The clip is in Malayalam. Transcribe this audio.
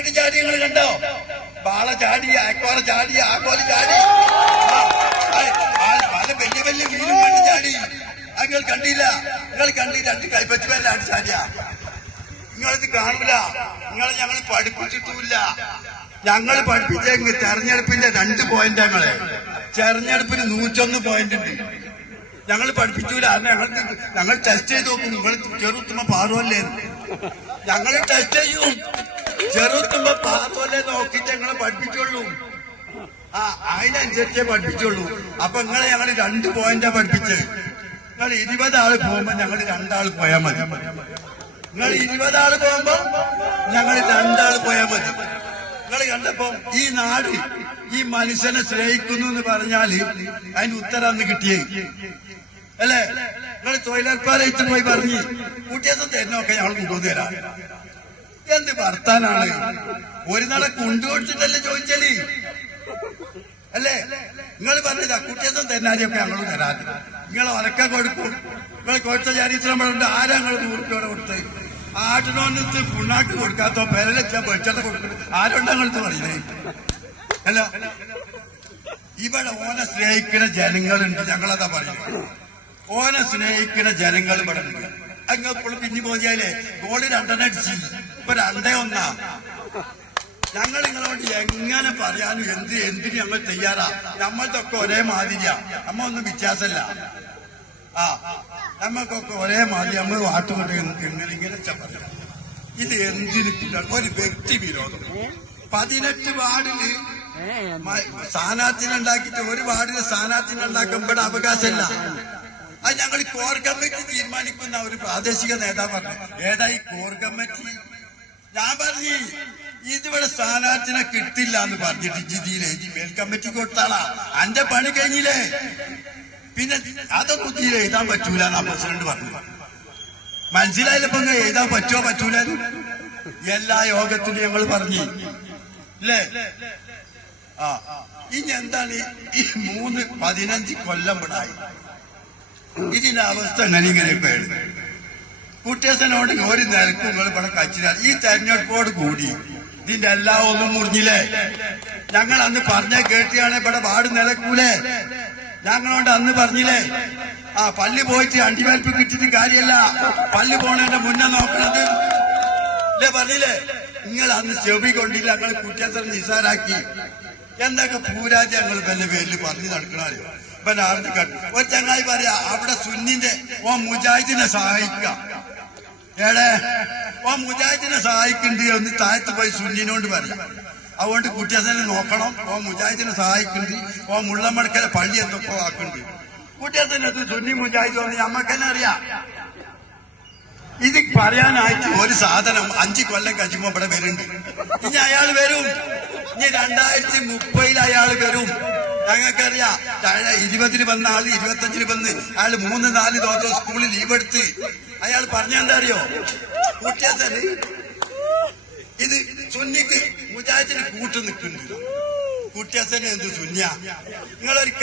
എന്നിട്ട് ചാടി നിങ്ങൾ കണ്ടോ? ബാള ചാടി, ആക്കോറ ചാടി, ആക്കോല് ചാടി, പല വലിയ വലിയ മീനും കണ്ട് ചാടി. നിങ്ങൾ കണ്ടില്ല? നിങ്ങൾ കണ്ടി രണ്ട് കൈപ്പറ്റുമല്ലാണ് ചാടിയ. നിങ്ങളിത് കാണൂല. നിങ്ങളെ ഞങ്ങൾ പഠിപ്പിച്ചിട്ടുമില്ല. ഞങ്ങൾ പഠിപ്പിച്ചെങ്കിൽ തെരഞ്ഞെടുപ്പിന്റെ 2 പോയിന്റ്. തെരഞ്ഞെടുപ്പിന് 101 പോയിന്റ് ഉണ്ട്. ഞങ്ങൾ പഠിപ്പിച്ചൂല. ഞങ്ങൾ ടെസ്റ്റ് ചെയ്ത് നോക്കും. നിങ്ങൾ ചെറുത്തുമ്പോ പാറുമല്ലേ? ഞങ്ങൾ ടെസ്റ്റ് ചെയ്യും. ചെറുത്തുമ്പോ പാറുമല്ലേ നോക്കിയിട്ട് ഞങ്ങളെ പഠിപ്പിച്ചുള്ളൂ. അതിനനുസരിച്ചേ പഠിപ്പിച്ചുള്ളൂ. അപ്പൊ നിങ്ങളെ ഞങ്ങൾ 2 പോയിന്റാ പഠിപ്പിച്ചത്. നിങ്ങൾ 20 ആള് പോകുമ്പോ ഞങ്ങൾ 2 ആള് പോയാൽ മതി. നിങ്ങൾ 20 ആള് പോകുമ്പോ ഞങ്ങൾ 2 ആള് പോയാൽ മതി. നിങ്ങൾ കണ്ടപ്പോ ഈ നാട് ഈ മനുഷ്യനെ സ്നേഹിക്കുന്നു എന്ന് പറഞ്ഞാല് അതിന് ഉത്തരം അന്ന് കിട്ടിയേ അല്ലേ? നിങ്ങൾ തൊഴിലുറപ്പാരായിട്ട് പോയി പറഞ്ഞ് കൂട്ടിയത് തരുന്നൊക്കെ ഞങ്ങൾ കൊണ്ടുവന്നുതരാം. എന്ത് വർത്താനാണ്? ഒരു നട കൊണ്ടുകൊടുത്തിട്ടല്ലേ ചോദിച്ചാല് അല്ലേ? നിങ്ങൾ പറഞ്ഞതാ കുട്ടിയതും തരുന്നാലൊക്കെ ഞങ്ങൾ തരാൻ. നിങ്ങൾ ഒലക്ക കൊടുക്കും. നിങ്ങൾ കൊടുത്ത ചരിത്രം ആരാ നിങ്ങൾ 100 രൂപ കൊടുത്തത്? ആട്ടിനോന്ന് പുണ്ണാക്ക് കൊടുക്കാത്തോ പെരലച്ച വെളിച്ചെണ്ണ കൊടുക്കുന്നത് ആരുണ്ട് ഞങ്ങൾക്ക് പറയുന്നത്? അല്ല, ഇവിടെ ഓനെ സ്നേഹിക്കുന്ന ജനങ്ങളുണ്ട്. ഞങ്ങളതാ പറയുന്നത്. ഓനെ സ്നേഹിക്കുന്ന ജനങ്ങൾ ഇവിടെ ഉണ്ട്. അങ്ങെപ്പോഴും പിന്നെ പോയാലേ ഗോള് 2 അടിച്ച് ഇപ്പൊ 2-1. ഞങ്ങൾ നിങ്ങളോട് എങ്ങനെ പറയാനും എന്തിന് ഞങ്ങൾ തയ്യാറാ. നമ്മൾക്കൊക്കെ ഒരേ മാതിരിയാ. നമ്മ ഒന്നും വ്യത്യാസമല്ല. നമ്മൾക്കൊക്കെ ഒരേ മാതിരി. നമ്മൾ വാട്ടുകൊണ്ട് ഇങ്ങനെ പറയാം. ഇത് എന്തിന് ഒരു വ്യക്തി വിരോധം. 18 വാർഡില് സ്ഥാനാർത്ഥിനുണ്ടാക്കിയിട്ട് 1 വാർഡിന് സ്ഥാനാർത്ഥിനുണ്ടാക്കുമ്പോൾ അവകാശമില്ല. അത് ഞങ്ങൾ കോർ കമ്മിറ്റി തീരുമാനിക്കുന്ന ഒരു പ്രാദേശിക നേതാവ് പറഞ്ഞു. ഏതാ ഈ കോർ കമ്മിറ്റി? ഞാൻ പറഞ്ഞു ഇതിവിടെ സ്ഥാനാർത്ഥിനെ കിട്ടില്ല എന്ന് പറഞ്ഞിട്ട് ജിതിയിലെ മേൽ കമ്മിറ്റി കൊടുത്താളാ. അന്റെ പണി കഴിഞ്ഞില്ലേ? പിന്നെ അതൊന്നും തീരെ എഴുതാൻ പറ്റൂല എന്നാ പ്രസിഡന്റ് പറഞ്ഞു. മനസ്സിലായില്ലപ്പോ എഴുതാൻ പറ്റുമോ പറ്റൂല? എല്ലാ യോഗത്തിലും ഞങ്ങൾ പറഞ്ഞു അല്ലേ? ഇനി എന്താണ് ഈ 15 കൊല്ലം വിടായി ഇതിന്റെ അവസ്ഥ? ഇങ്ങനെയൊക്കെയാണ്. കുട്ടിയസനോട് ഒരു നിരക്കും നിങ്ങൾ ഇവിടെ കഴിച്ചാൽ ഈ തെരഞ്ഞെടുപ്പോട് കൂടി ഇതിന്റെ എല്ലാ ഒന്നും മുറിഞ്ഞില്ലേ? ഞങ്ങൾ അന്ന് പറഞ്ഞ കേട്ടിയാണ് ഇവിടെ വാർഡ് നിലക്കൂലേ? ഞങ്ങളോണ്ട് അന്ന് പറഞ്ഞില്ലേ? പള്ളി പോയിട്ട് അണ്ടിവരപ്പ് കിട്ടിയിട്ട് കാര്യമല്ല, പള്ളി പോണതിന്റെ മുന്നേ നോക്കണത് അല്ലേ പറഞ്ഞില്ലേ? നിങ്ങൾ അന്ന് ചെവി കൊണ്ടില്ല. ഞങ്ങൾ കുട്ടിയസൻ നിസാരാക്കി. എന്തൊക്കെ പൂരാജ് ഞങ്ങൾ പിന്നെ പേരിൽ പറഞ്ഞു നടക്കണോ? പിന്നെ അറിഞ്ഞു കണ്ടു. ഒരു ചങ്ങായി പറയാ അവിടെ സുന്നിന്റെ മുജാഹിദിനെ സഹായിക്കാം. മുജാഹിദിനെ സഹായിക്കുന്നുണ്ട് ഒന്ന് താഴത്ത് പോയി സുന്നിനോട് പറയാം. അതുകൊണ്ട് കുട്ടിയസനെ നോക്കണം. മുജാഹിദിനെ സഹായിക്കുന്നുണ്ട്. മുള്ളമടക്കലെ പള്ളി എന്തൊക്കെ ആക്കുന്നുണ്ട്. കുട്ടിയസനത് സുന്നി മുജാഹിദ് വന്ന് നമ്മക്കെന്നെ അറിയാം. ഇത് പറയാനായിട്ട് ഒരു സാധനം 5 കൊല്ലം കഴിയുമ്പോ ഇവിടെ വരുന്നുണ്ട്. ഇനി അയാൾ വരും. ഇനി 2030 അയാൾ വരും. ഞങ്ങൾക്കറിയാം. 20 വന്ന ആള് 25 വന്ന് അയാൾ 3-4 ദിവസം സ്കൂളിൽ ലീവ് എടുത്ത് അയാൾ പറഞ്ഞെന്താ അറിയോ? കുട്ടിയസന് ഇത് സുന്നിക്ക് മുജാഹിദിന് കൂട്ടു നിൽക്കുന്നുണ്ട്. കുട്ടിയസന് എന്ത് സുന്യ? നിങ്ങളൊരു